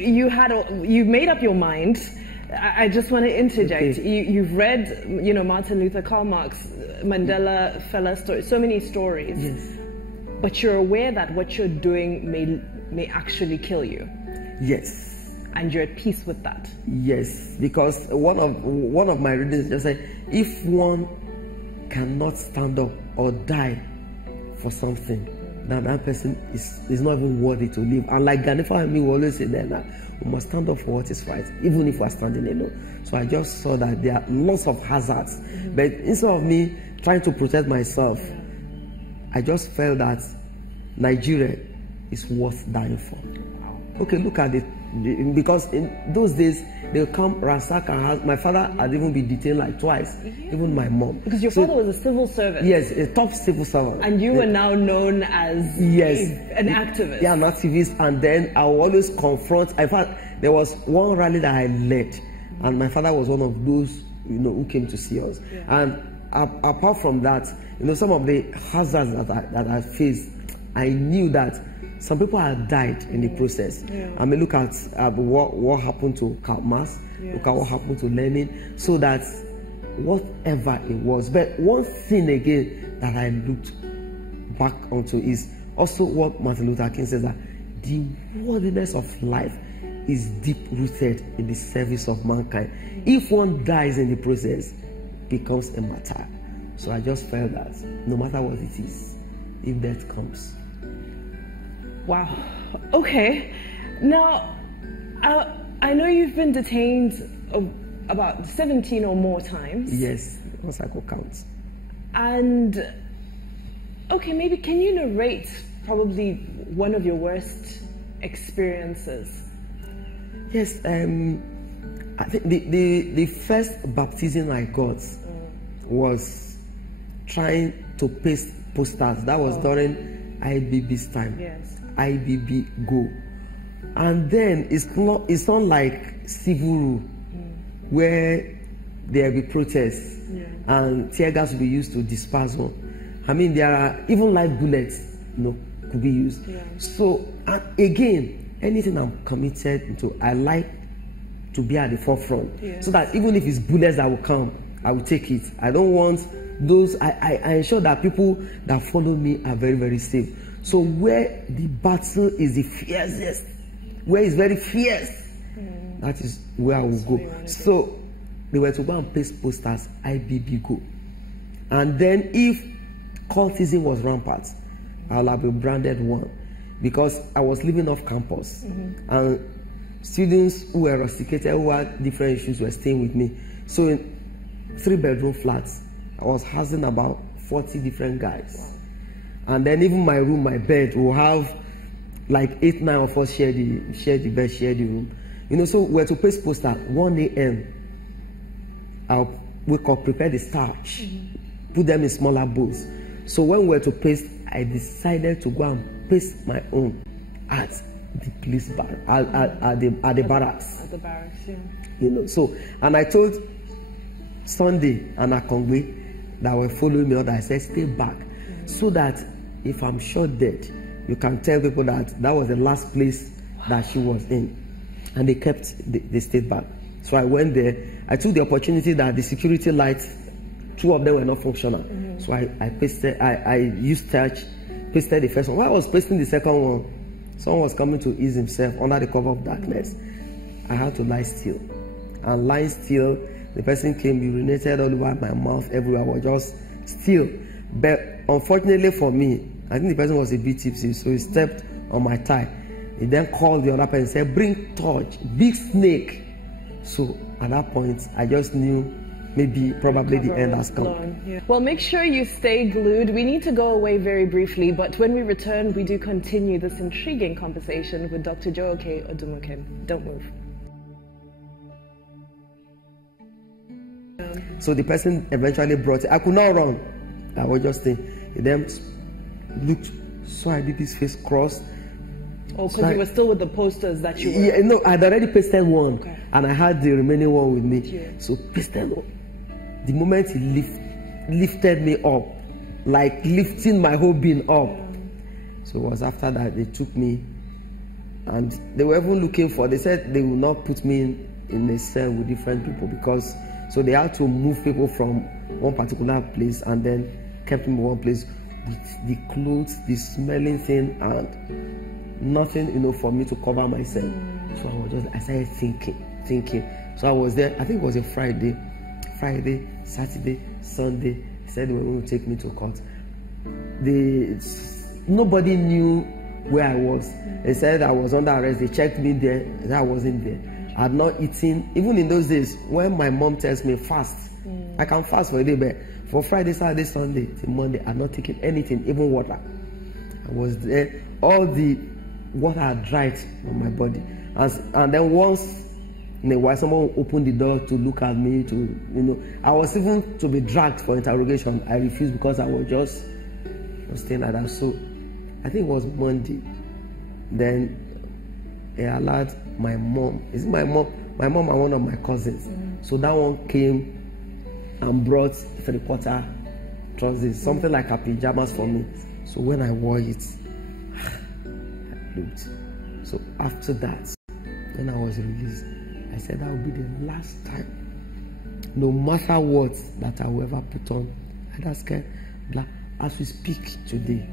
you made up your mind. I just want to interject. Okay. You've read, Martin Luther, Karl Marx, Mandela, Fela stories, so many stories. Yes. But you're aware that what you're doing may actually kill you. Yes. And you're at peace with that. Yes, because one of my readings just said, if one cannot stand up or die for something, then that person is not even worthy to live. And like Ganifa and me, we always say that we must stand up for what is right, even if we're standing alone. So I just saw that there are lots of hazards. But instead of me trying to protect myself, I just felt that Nigeria is worth dying for. Okay, look at it. Because in those days, they'll come ransack our house. My father had even been detained like twice, even my mom. Because your father was a civil servant. Yes, a top civil servant. And you were now known as an activist. Yeah, an activist. And then I would always confront. In fact, there was one rally that I led, and my father was one of those who came to see us. Yeah. And apart from that, some of the hazards that I faced, I knew that some people had died in the process. Yeah. I mean, look at what happened to Karl Marx. Yes. Look at what happened to Lenin. So that whatever it was. But one thing again that I looked back onto is also what Martin Luther King says, that the worthiness of life is deep rooted in the service of mankind. If one dies in the process, it becomes a martyr. So I just felt that no matter what it is, if death comes. Wow. Okay. Now, I know you've been detained about 17 or more times. Yes, once I could count. And, okay, maybe can you narrate probably one of your worst experiences? Yes, I think the first baptism I got was trying to paste posters. That was during IBB's time. Yes. IBB Go. And then it's not like civil rule where there will be protests and tear gas will be used to disperse them. I mean, there are even live bullets, could be used. Yeah. So, and again, anything I'm committed to, I like to be at the forefront, so that even if it's bullets that will come, I will take it. I don't want those. I ensure that people that follow me are very, very safe. So where the battle is the fiercest, where it's very fierce, that is where I will go. So they were to go and paste posters, IBB Go. And then if cultism was rampant, I'll have a branded one, because I was living off campus. And students who were rusticated, who had different issues, were staying with me. So in 3-bedroom flats, I was housing about 40 different guys. And then even my room, my bed, will have like 8, 9 of us share the bed, share the room. So we're to paste poster 1 a.m. I'll wake up, prepare the starch, put them in smaller bowls. So when we were to paste, I decided to go and paste my own at the police bar, at the barracks. At the barracks, yeah. So, and I told Sunday and Akongwe that were following me, that I said, stay back, so that if I'm shot dead, you can tell people that that was the last place that she was in. And they stayed back. So I went there. I took the opportunity that the security lights, 2 of them were not functional. So I used touch, pasted the first one. While I was pasting the second one, someone was coming to ease himself under the cover of darkness. I had to lie still. And lying still, the person came, urinated all over my mouth, everywhere. I was just still. But unfortunately for me, I think the person was a bit tipsy, so he stepped on my thigh. He then called the other person and said, bring torch, big snake. So at that point, I just knew probably the end has come. Yeah. Well, make sure you stay glued. We need to go away very briefly, but when we return, we do continue this intriguing conversation with Dr. Okie-Odumakin. Don't move. So the person eventually brought it. I could not run. I was just thinking. He then looked, saw IBB's face crossed. Oh, because you were still with the posters that you were... Yeah, no, I'd already pasted one, and I had the remaining one with me. Yeah. So pasted one. The moment he lifted me up, like lifting my whole being up. So it was after that they took me And they were even looking for, they said they will not put me in a cell with different people because, so they had to move people from one particular place and then kept me in one place with the clothes, the smelling thing, and nothing, for me to cover myself. So I started thinking. So I was there, I think it was a Friday, Saturday, Sunday. They said they were going to take me to court. Nobody knew where I was. They said I was under arrest. They checked me there, and I wasn't there. I had not eaten. Even in those days, when my mom tells me fast, I can fast for a day, but for Friday, Saturday, Sunday, till Monday, I had not taken anything, even water. I was there. All the water had dried on my body. And then once in a while, someone opened the door to look at me, I was even to be dragged for interrogation. I refused because I was just staying like that. So I think it was Monday. Then they allowed my mom. Is it my mom? My mom and one of my cousins. So that one came and brought 3/4 trousers, something like a pajamas for me. So when I wore it, I looked. So after that, when I was released, I said that would be the last time, no matter what, that I will ever put on either skirt, black. As we speak today,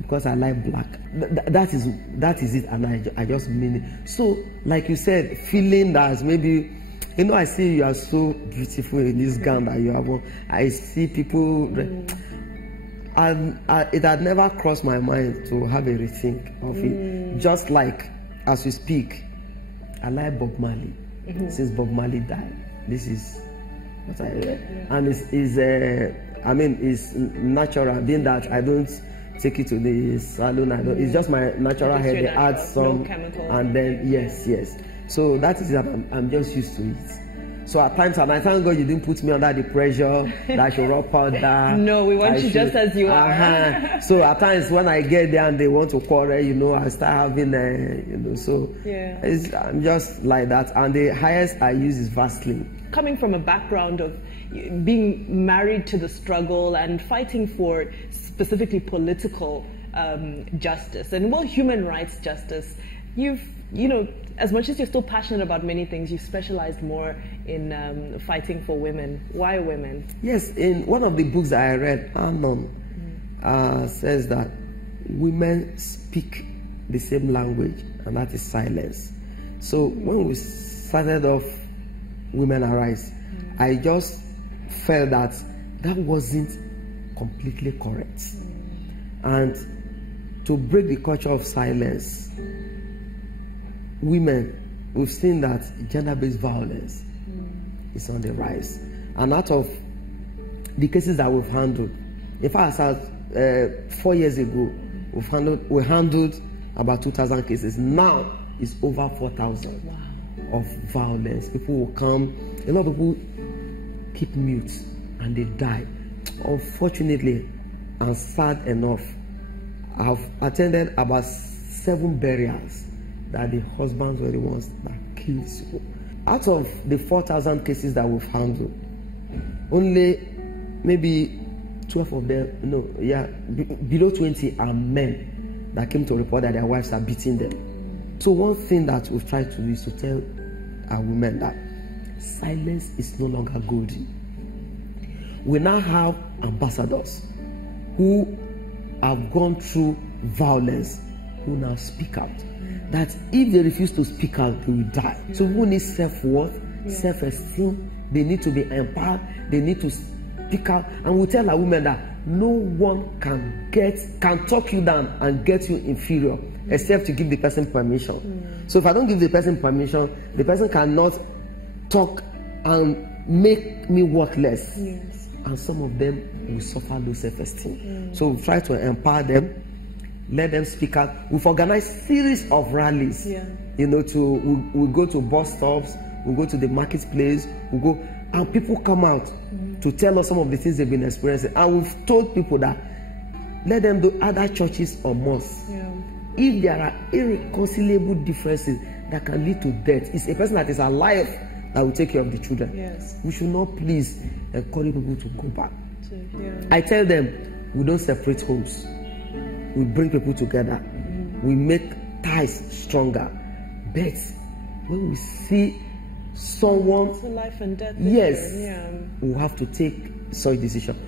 because I like black, that is it, and I just mean it. So, like you said, feeling that maybe, I see you are so beautiful in this gown that you have on. I see people, and it had never crossed my mind to have a rethink of it. Just like as we speak, I like Bob Marley. Since Bob Marley died, this is what I read, and it's natural, being that I don't take it to the salon. It's just my natural hair. They add some, and then yes. So that is that I'm just used to it. So at times, and I thank God you didn't put me under the pressure that I should rub powder. No, we want you just as you are. So at times when I get there and they want to quarrel, I start having, so I'm just like that. And the highest I use is Vaseline. Coming from a background of being married to the struggle and fighting for specifically political justice and human rights justice, you've, as much as you're still passionate about many things, you've specialized more in fighting for women. Why women? Yes, in one of the books that I read, Anon says that women speak the same language, and that is silence. So when we started off Women Arise, I just felt that wasn't completely correct. And to break the culture of silence, women, we've seen that gender-based violence is on the rise. And out of the cases that we've handled, in fact, 4 years ago, we handled about 2,000 cases. Now it's over 4,000. Wow. Of violence. People will come, a lot of people keep mute and they die. Unfortunately, and sad enough, I've attended about 7 burials that the husbands were the ones that killed people. Out of the 4,000 cases that we've handled, only maybe 12 of them, below 20 are men that came to report that their wives are beating them. So one thing that we've tried to do is to tell our women that silence is no longer golden. We now have ambassadors who have gone through violence, who now speak out. That if they refuse to speak out, they will die. So we need self-worth, self-esteem. They need to be empowered. They need to speak out. And we tell our women that no one can talk you down and get you inferior, except to give the person permission. So if I don't give the person permission, the person cannot talk and make me worthless. And some of them will suffer low self-esteem. So we try to empower them, let them speak out. We've organized series of rallies. We go to bus stops, we go to the marketplace, we go, and people come out to tell us some of the things they've been experiencing. And we've told people that let them do other churches or mosques. If there are irreconcilable differences that can lead to death, it's a person that is alive that will take care of the children. We should not please encourage people to go back. I tell them, we don't separate homes. We bring people together. We make ties stronger. But when we see someone, it's a life and death. yes, Yeah. we have to take such decision.